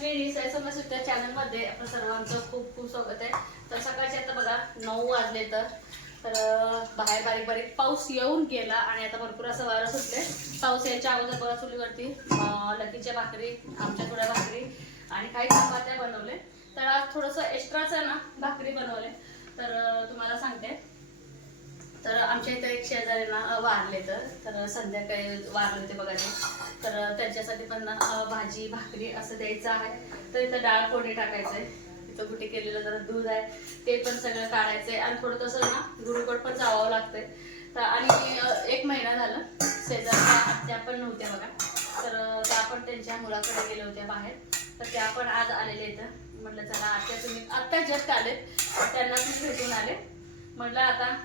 Ashwini सैसमसुद्धा channel मध्ये आपलं सर्वांचं खूप खूप स्वागत आहे. तर सकाळचे आता बघा 9 वाजले तर बाहेर बारीक बारीक पाऊस येऊन गेला आणि आता भरपूर असं वारं सुटले. पाऊस यायच्या अगोदर बघा चुलीवरती लकीच्या भाकरी, आमच्या थोड्या भाकरी आणि काही चपात्या बनवले. तर आज थोडंसं एक्स्ट्राच आहे ना भाकरी बनवले. तर तुम्हाला सांगते, तर आमच्या इथं एक शेजाऱ्यांना वारले तर संध्याकाळी वारले ते बघा ते. तर त्यांच्यासाठी पण भाजी भाकरी असं द्यायचं आहे. तर इथं डाळ फोडणी टाकायचं आहे. इथं कुठे केलेलं जरा दूध आहे ते पण सगळं काढायचं आहे आणि थोडं तसं ना गुरुकड पण जावं लागतंय. तर आणि 1 महिना झालं शेजारच्या आत्या पण नव्हत्या बघा. तर त्या पण त्यांच्या मुलाकडे गेल्या होत्या बाहेर. तर त्या पण आज आलेल्या इथं. म्हटलं चला आत्या तुम्ही आत्ता जस्ट आले, त्यांना पण भेटून आले. म्हटलं आता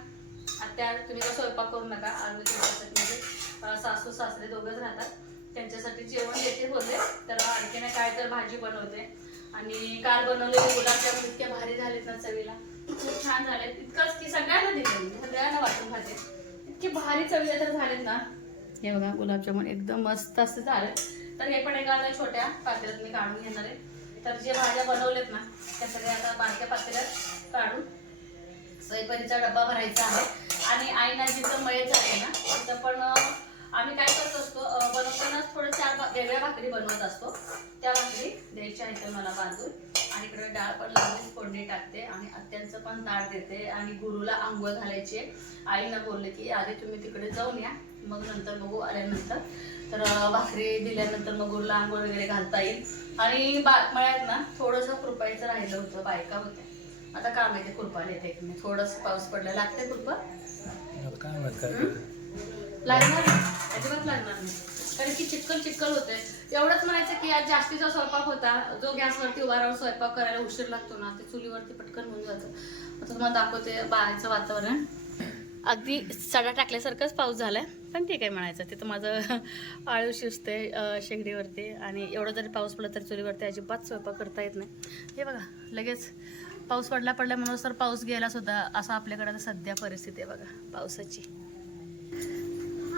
आत्या तुम्ही तर स्वयंपाक करू नका, आज मी तुमच्यासाठी म्हणजे सासू सासरे दोघंच राहतात, त्यांच्यासाठी जेवण देते बोलले. तर आणखीन काय तर भाजी बनवते. आणि काल बनवलेले गुलाबजामुन इतके भारी झालेत ना, चवीला खूप छान झाले. इतकंच की सगळ्यांना दिले, मी सगळ्यांना वाटून खाते. इतके भारी चवीला तर झालेत ना. हे बघा गुलाबजामुन एकदम मस्त असं झाले. तर हे पण एका छोट्या पातेल्यात मी काढून घेणार आहे. तर जे भाज्या बनवलेत ना त्या सगळ्या आता बारक्या पातेल्यात काढून स्वयंपाकीचा डब्बा भरायचा आहे. आणि आईना जिथं मयत झाले ना तिथं पण आम्ही काय करत असतो, बनवतानाच थोडं 4 वेगळ्या भाकरी बनवत असतो. त्या भाकरी द्यायच्या आहेत मला बांधून. आणि इकडे डाळ पण लावून फोडणी टाकते आणि आत्यांचं पण ताट देते. आणि गुरुला आंघोळ घालायची. आईनं बोलले की आधी तुम्ही तिकडे जाऊन या, मग नंतर बघू आल्यानंतर. तर भाकरी दिल्यानंतर मग गुरुला आंघोळ वगैरे घालता येईल. आणि मळ्यात ना थोडंसं खुरपायचं राहिलं होतं, बायका होत्या. आता काय माहिती खुरपायला येते की नाही. थोडंसं पाऊस पडला लागते खुरपा लागणार नाही, अजिबात लागणार नाही. कारण की चिक्कल चिक्कल होते. एवढंच म्हणायचं की आज जास्तीचा स्वयंपाक होता. जो गॅसवरती उभा राहून स्वयंपाक करायला उशीर लागतो ना, ते चुलीवरती पटकन होऊन जातं. आता तुम्हाला दाखवते बाहेरचं वातावरण. अगदी सडा टाकल्यासारखाच पाऊस झालाय, पण ठीक आहे म्हणायचं. तिथं माझं आळू शिजते शेगडीवरती. आणि एवढं जरी पाऊस पडला तरी चुलीवरती अजिबात स्वयंपाक करता येत नाही. हे बघा लगेच पाऊस पडला म्हणून तर पाऊस गेला सुद्धा, असं आपल्याकडे सध्या परिस्थिती आहे बघा पावसाची.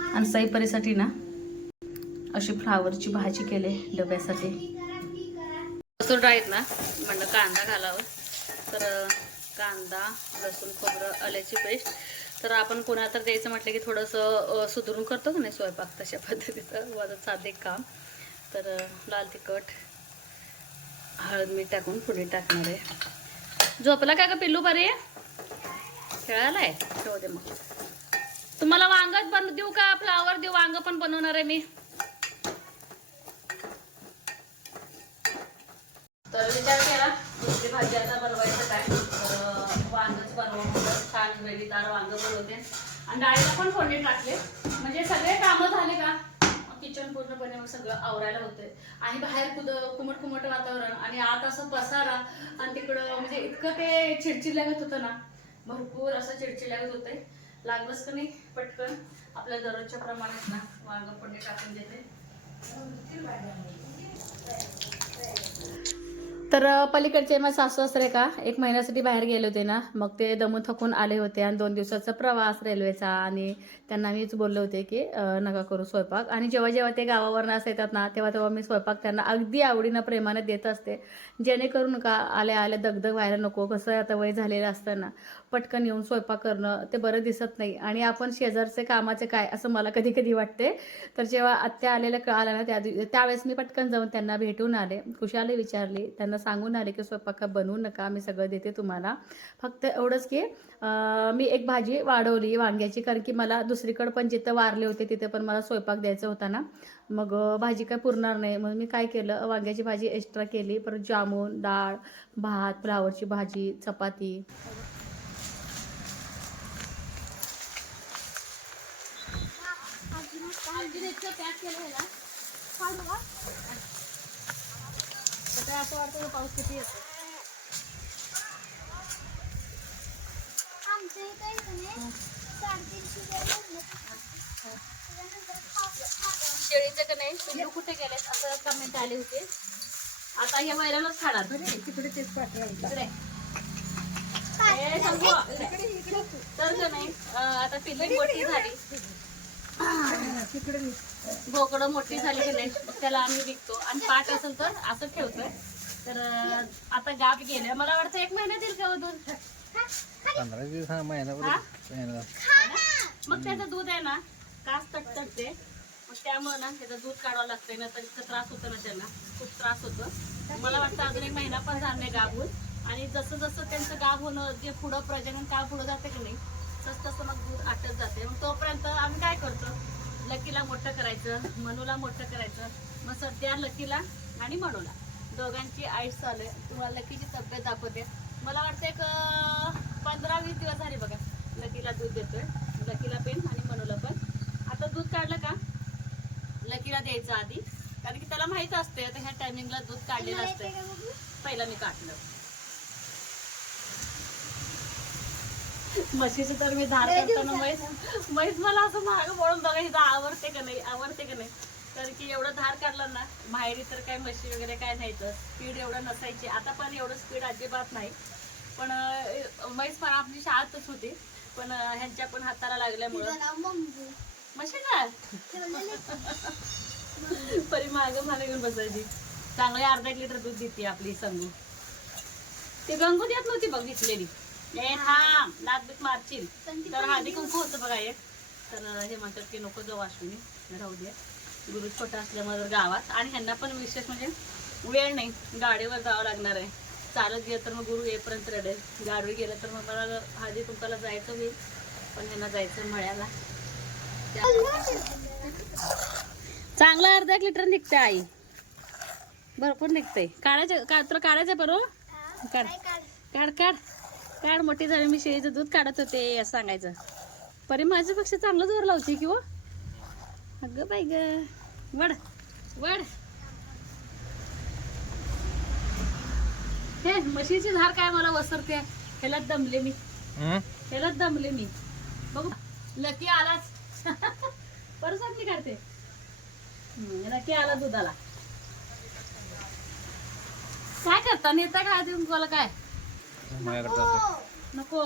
आणि सईपरीसाठी ना अशी फ्लावरची भाजी केले डब्यासाठी. मसूर डाळीत ना म्हणलं कांदा घालावं. तर कांदा, लसूण, खोबरं, आल्याची पेस्ट. तर आपण कोणाला तर द्यायचं म्हटलं की थोडंसं सुधरून करतो की नाही स्वयंपाक, तशा पद्धतीचं माझं साधे काम. तर लाल तिखट, हळद, मीठ टाकून पुढे टाकणार आहे. झोपला काय का पिल्लू? बरे खेळायला आहे, ठेव दे. मग तुम्हाला वांगच बनवून देऊ का फ्लावर देऊ? वांग पण बनवणार आहे मी. तर विचार केला दुसरी भाजी आता बनवायचं काय, तर वांगच बनवून छान वेळीदार वांग बनवते. आणि डाळीला पण फोडणी टाकले. म्हणजे सगळे कामं झाले का किचन पूर्णपणे सगळं आवरायला होते. आणि बाहेर कुमट कुमट वातावरण आणि आत असं पसारा. आणि तिकडं म्हणजे इतकं ते चिडचिड लागत होतं ना, भरपूर असं चिडचिड लागत होते. लागलंच का नाही पटकन आपल्या दररोजच्या प्रमाणात ना वांग फोडणी टाकून देते. तर पलीकडचे मग सासू सासरे का 1 महिन्यासाठी बाहेर गेले होते ना, मग ते दमून थकून आले होते. आणि 2 दिवसाचा प्रवास रेल्वेचा. आणि त्यांना मीच बोलले होते की नका करू स्वयंपाक. आणि जेव्हा जेव्हा ते गावावरनं असं येतात ना, तेव्हा तेव्हा मी स्वयंपाक त्यांना अगदी आवडीनं प्रेमाने देत असते, जेणेकरून का आल्या आल्या दगदग व्हायला नको. कसं आता वय झालेलं असतं ना, पटकन येऊन स्वयंपाक करणं ते बरं दिसत नाही. आणि आपण शेजारचे कामाचे काय असं मला कधी कधी वाटते. तर जेव्हा आत्या आलेल्या कळाला ना त्यावेळेस मी पटकन जाऊन त्यांना भेटून आले, खुशाली विचारली, त्यांना सांगून आले की स्वयंपाक बनवू नका, मी सगळं देते तुम्हाला. फक्त एवढंच की मी एक भाजी वाढवली वांग्याची, कारण की मला दुसरीकडे पण जिथं वारले होते तिथे पण मला स्वयंपाक द्यायचा होता ना. मग भाजी काय पुरणार नाही, मग मी काय केलं, वांग्याची भाजी एक्स्ट्रा केली. परत जामून, डाळ, भात, फ्लावरची भाजी, चपाती. पॅक केलं ना असं वाटतं पाऊस किती येतो. शेळीचं का नाही पिल्लू कुठे गेले असं कमेंट आली होती. आता हे वैरानच खाणार. तिकडे तेच पाठवायचं तर का नाही आता पिल्लू मोठी झाली. तिकडे बोकडं मोठी झाली की नाही त्याला आम्ही विकतो आणि पाट असेल तर असं ठेवतोय. तर आता गाप गेले, मला वाटतं 1 महिना देईल का हो दूध? 15 दिवस महिना मग त्याचं दूध आहे ना कास तटतटते, मग त्यामुळे ना त्याचं दूध काढावं लागतंय ना, तर इतकं त्रास होतो ना त्यांना, खूप त्रास होतो. मला वाटतं अजून 1 महिना पण झाला नाही गाभ होऊन, आणि जसं जसं त्यांचं गाभ होणं जे पुढं प्रजनन काळ पुढं जाते की नाही तसं तसं मग दूध आटत जाते. मग तोपर्यंत आम्ही काय करतो, लकीला मोठं करायचं, मनूला मोठं करायचं. मग सध्या लकीला आणि मनूला दोघांची आईस चालू आहे. तुम्हाला लकीची तब्येत दाखवते. मला वाटतं एक 15-20 दिवस झाले बघा लकीला दूध देतोय, लकीला पण आणि मनूला पण. आता दूध काढलं का लकीला द्यायचं आधी, कारण की त्याला माहित असते आता ह्या टायमिंगला दूध काढलेलं असतंय. पहिला मी काढलं म्हशीची, तर मी धार करताना म्हैस मला असं मागं वळून बघा हिथं आवडते का नाही. कारण की एवढं धार काढलं ना, माहेरी तर काय म्हशी वगैरे काय नाही, तर स्पीड एवढं नसायची. आता पण एवढं स्पीड अजिबात नाही, पण म्हैस पण आपली शाळेतच होती, पण ह्यांच्या पण हाताला लागल्यामुळं म्हशी का परी मागं मला घेऊन बसायची. चांगले अर्धा 1 लिटर दूध देते आपली संगू. ते गंगू देत नव्हती बघ घेतलेली. थांब लात बीत मारशील. तर हळदी कुंकू होतं बघा एक, तर हे म्हणतात की नको जाऊ अश्विनी, राहू दे. गुरु छोटा असल्यामुळे गावात, आणि ह्यांना पण विशेष म्हणजे वेळ नाही, गाडीवर जावं लागणार आहे. चालत गेलं तर मग गुरु येईपर्यंत रडेल, गाडीवर गेलं तर मग मला हळदी कुंकाला जायचं होईल, पण ह्यांना जायचं मळ्याला. चांगला अर्धा 1 लिटर निघते आई, भरपूर निघते. काढायचं बरोबर. काढ काढ काढ काढ. मोठी झाली मी शेळीचं दूध काढत होते असं सांगायचं. परी माझ्यापेक्षा चांगलं जोर लावते की हो. अगं बाई ग, वड वड. हे म्हशीची धार काय मला वसरते, ह्यालाच दमले मी. बघू लकी आलाच परसात मी काढते. लकी आला दुधाला. काय करता नेता काय तुम्हाला काय नको.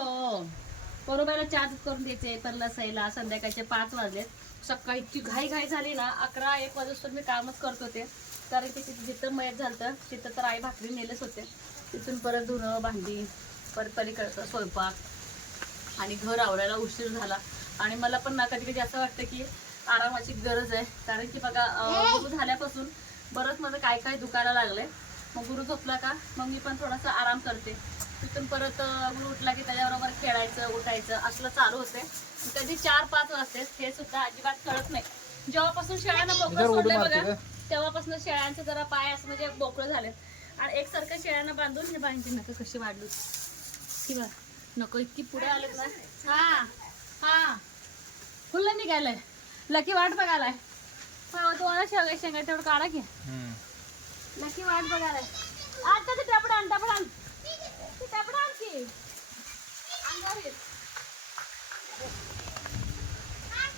बरोबर चहा करून द्यायचे, परला साईला संध्याकाळचे 5 वाजले. सकाळी इतकी घाई झाली ना, 11-1 वाजता मी कामच करत होते, कारण की जिथं मयत झालं तिथं तर आई भाकरी नेलेच होते. तिथून परत धुणं भांडी, परत पलीकडचा स्वयंपाक, आणि घर आवरायला उशीर झाला. आणि मला पण ना कधी कधी असं वाटतं की आरामाची गरज आहे, कारण की बघा गुरु झाल्यापासून बरंच माझं काय दुखायला लागलंय. मग गुरु झोपला का मग मी पण थोडासा आराम करते. तिथून परत गुरु उठला की त्याच्याबरोबर खेळायचं उठायचं असलं चालू होते. कधी 4-5 वाजते हे सुद्धा अजिबात कळत नाही. जेव्हापासून शेळ्यांना मोकळं सोडलंय बघा तेव्हापासून शेळ्यांचे जरा पाय असं म्हणजे मोकळं झालेत. आणि एकसारखं शेळ्यांना बांधून हे बाईंची नका कशी वाढली किंवा नको इतकी पुढे आलेत ना. हा फुलं निघालंय. लकी वाट बघायलाय. तुम्हाला शेंगा तेवढं काढा की. लकी वाट बघायलाय. आता ते टपडा आण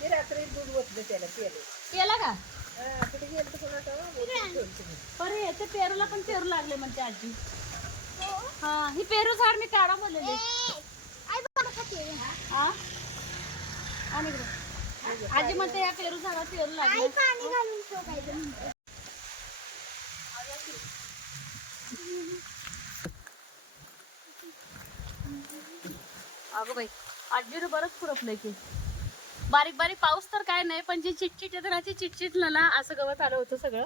की रात्री दूध ओतलं त्याला केला का. कुठे गेलं तर अरे ते पेरूला पण पेरू लागले म्हणते आजी. हा ही पेरू झाड मी काढा बोललेले. आजी म्हणते या पेरू झाडात पेरू लागले. अगं बाई आजीनं बरंच खुरपलंय की. बारीक पाऊस तर काय नाही, पण जी चिटचिट येते ना ती चिटचिटलं ना असं गवत आलं होतं सगळं.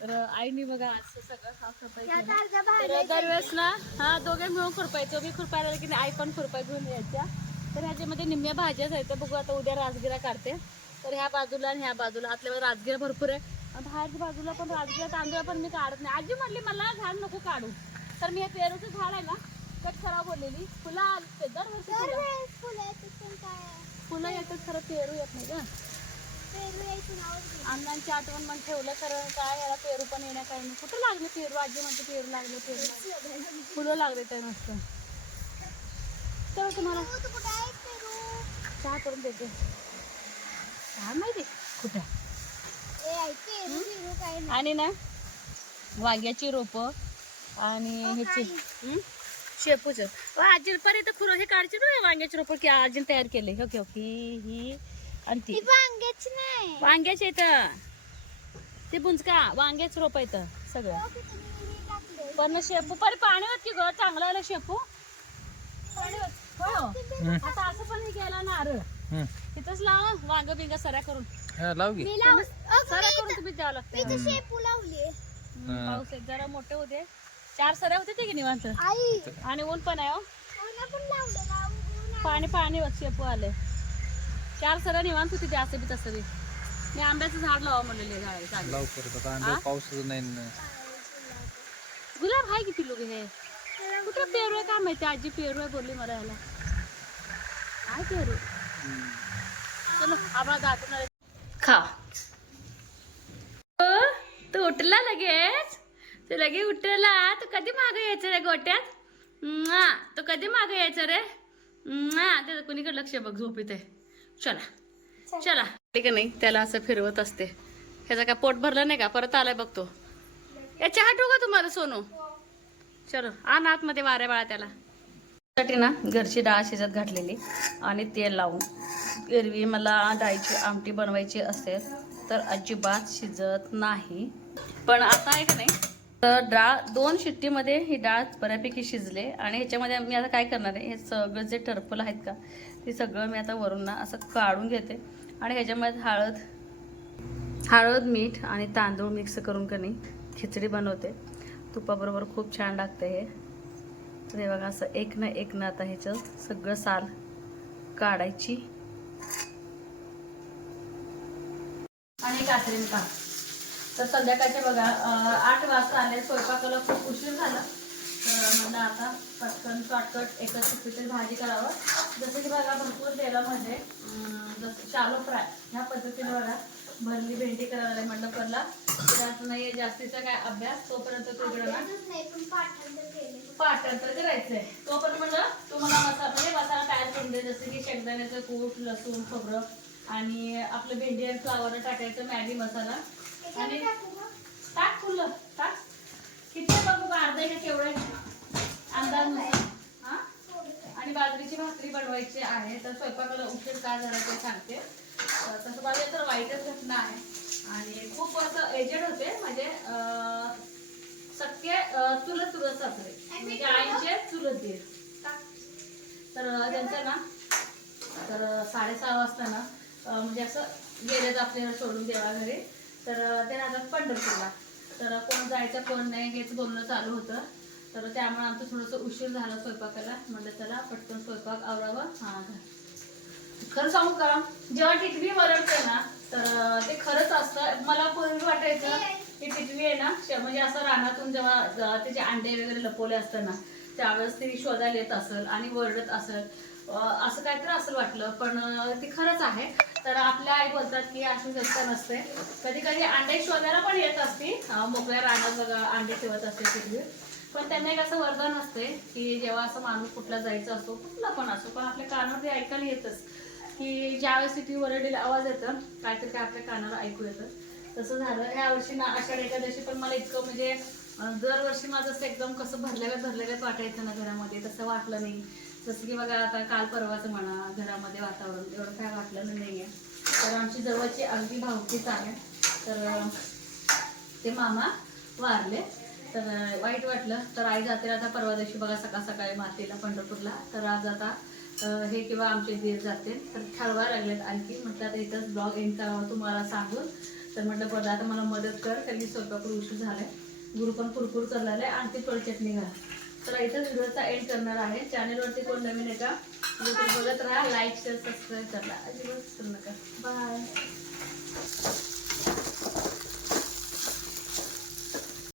तर आईने बघा असं सगळं साफसफाई केली. दरवेळेस ना हा दोघे मिळून खुरपायचो. मी खुरपायला की आई पण खुरपाय घेऊन यायच्या. तर ह्याच्यामध्ये निम्म्या भाज्याच आहेत. बघू आता उद्या राजगिरा काढते. तर ह्या बाजूला आणि ह्या बाजूला आतल्या राजगिरा भरपूर आहे. बाहेरच्या बाजूला पण राजगिरा तांदूळ पण मी काढत नाही. आजी म्हटली मला झाड नको काढू. तर मी हे पेरूचं झाड आहे ना कट करा बोललेली. फुलं दरवर्षी फुलं येतात खरं पेरू येत नाही का. अण्णांची आठवण मग ठेवलं खरं काय याला पेरू पण येण्या काही नाही. कुठं लागले पेरू. आजी म्हणते पेरू लागले फुलं लागले ते मस्त. तर तुम्हाला चहा करून देते. काय माहिती कुठं. आणि ना वांग्याची रोपं आणि ह्याची शेपूचं आजी पर्यंत खुर हे काढचे ना वांग्याची रोपं की आजीने तयार केले. ओके ही आणि ती वांग्याची नाही वांग्याचे इथं ते बुंजका वांग्याच रोप इथं सगळं. पण शेपू पण पाणी होत की ग चांगलं आलं शेपू पाणी होत. हो आता असं पण गेला नारळ तिथंच लाव वांग बिंग सऱ्या करून लाव की सऱ्या करून तुम्ही द्यावं लागतं. शेपू लावली पाऊस एक जरा मोठे होते 4 सऱ्या होते ते की निवांत आई आणि ऊन पण आहे हो पण लावलं पाणी पाणी होत शेपू आले 4 सऱ्या निवांत होती ते असं बी तसं बी. मी आंब्याचं झाड लावा म्हणलेले झाड लाव परत आता अंडे पाऊसच नाही ना. गुलाब आहे की पिलू हे कुठं पेरू आहे काय माहिती आजी पेरू आहे बोलली मला याला काय पेरू. चलो आम्हाला दाखवणार खा. तू उठला लगेच तू लगे उठला तू कधी मागं यायचं रे गोट्यात तू कधी मागं यायचं रे ते कुणीकडे लक्ष बघ झोपीत आहे. चला चला ठीक आहे नाही त्याला असं फिरवत असते. ह्याचं काय पोट भरलं नाही का परत आलाय बघतो. या चहा ठेवू का तुम्हाला सोनू. चलो आण आतमध्ये वाऱ्या बाळा त्याला. साठी ना घरची डाळ शिजत घातलेली आणि तेल लावून एरवी मला डाळीची आमटी बनवायची असेल तर अजिबात शिजत नाही. पण आता आहे का नाही तर डाळ 2 शिट्टीमध्ये ही डाळ बऱ्यापैकी शिजले आणि ह्याच्यामध्ये मी आता काय करणार आहे हे सगळं जे टरफल आहेत का ते सगळं मी आता वरून ना असं काढून घेते आणि ह्याच्यामध्ये हळद मीठ आणि तांदूळ मिक्स करून का नाही खिचडी बनवते. तुपाबरोबर खूप छान लागते हे. तर हे बघा असं एक ना आता ह्याचं सगळं साल काढायची आणि कात्रीने का. तर संध्याकाळचे बघा 8 वाजता आले स्वयंपाकाला खूप उशीर झाला तर म्हणलं आता पटकन शॉर्टकट एकच रेसिपीची भाजी करावं. जसं की बघा भरपूर तेलामध्ये जसं शालो फ्राय ह्या पद्धतीने बघा भरली भेंडी करायला म्हटलं पडला त्यात नाही जास्तीचा काय अभ्यास तोपर्यंत तिकडं ना पाठांतर करायचंय. तो पण म्हणलं तुम्हाला मसाला तयार करून दे जसं की शेंगदाण्याचं कूट लसूण खोबरं आणि आपलं भेंडी आणि फ्लावर टाकायचं मॅगी मसाला आणि टाक फुलं टाक किती बघू अर्धा एक केवढं अंदाज हा. आणि बाजरीची भाकरी बनवायची आहे तर स्वयंपाकाला उशीर का झाला ते सांगते. तसं माझ्या तर वाईटच घटना आहे आणि खूप असं एजेड होते म्हणजे सख्खे चुलत सासरे म्हणजे आईचे चुलत दीर तर त्यांचं ना तर 6:30 वाजता ना म्हणजे असं गेलेत आपल्याला सोडून देवा घरी तर ते राहतात पंढरपूरला. तर कोण जायचं कोण नाही हेच बोलणं चालू होतं तर त्यामुळे आमचं थोडंसं उशीर झालं स्वयंपाकाला. म्हटलं चला पटकन स्वयंपाक आवरावं. हां खरं सांगू का जेव्हा टिटवी वरडते ना तर ते खरंच असतं. मला पूर्वी वाटायचं की टिटवी आहे ना म्हणजे असं रानातून जेव्हा त्याचे अंडे वगैरे लपवले असतं ना त्यावेळेस ती शोधायला येत असेल आणि वरडत असेल असं काहीतरी असं वाटलं पण ती खरंच आहे. तर आपल्या आई बोलतात की अशी गोष्ट नसते. कधी कधी अंडे शोधायला पण येत असते मोकळ्या रानात बघा अंडे ठेवत असते टिटवी पण त्यांना एक असं वरदान असते की जेव्हा असं माणूस कुठला जायचा असतो कुठला पण असो पण आपल्या कानावर ते ऐकायला येतच की ज्यावेळेस ती वरडलेला आवाज येतं काहीतरी काय आपल्या कानाला ऐकू येतं. तसं झालं ह्या वर्षी ना आषाढ एकादशी पण मला इतकं म्हणजे दरवर्षी माझं असं एकदम कसं भरल्यागत वाटायचं ना घरामध्ये तसं वाटलं नाही. जसं की बघा आता काल परवाचं म्हणा घरामध्ये वातावरण एवढं काय वाटलं नाही आहे. तर आमची जवळची अगदी भावकीच आहे तर ते मामा वारले तर वाईट वाटलं. तर आई जाते आता परवा दिवशी बघा सकाळी मातेला पंढरपूरला तर आज आता हे किंवा आमचे दीर जाते तर ठरवायला लागलेत आणखी म्हटलं आता इथंच ब्लॉग एंड करावं तुम्हाला सांगून. तर म्हटलं बरं आता मला मदत कर कारण की स्वयंपाक उशीर झालाय गुरु पण कुरकुर करणार आहे आणि ती थोडी चटणी घाल. तर इथंच व्हिडिओचा एंड करणार आहे. चॅनलवरती कोण नवीन आहे का बघत राहा लाईक शेअर सबस्क्राईब करा अजिबात विसरू नका. बाय.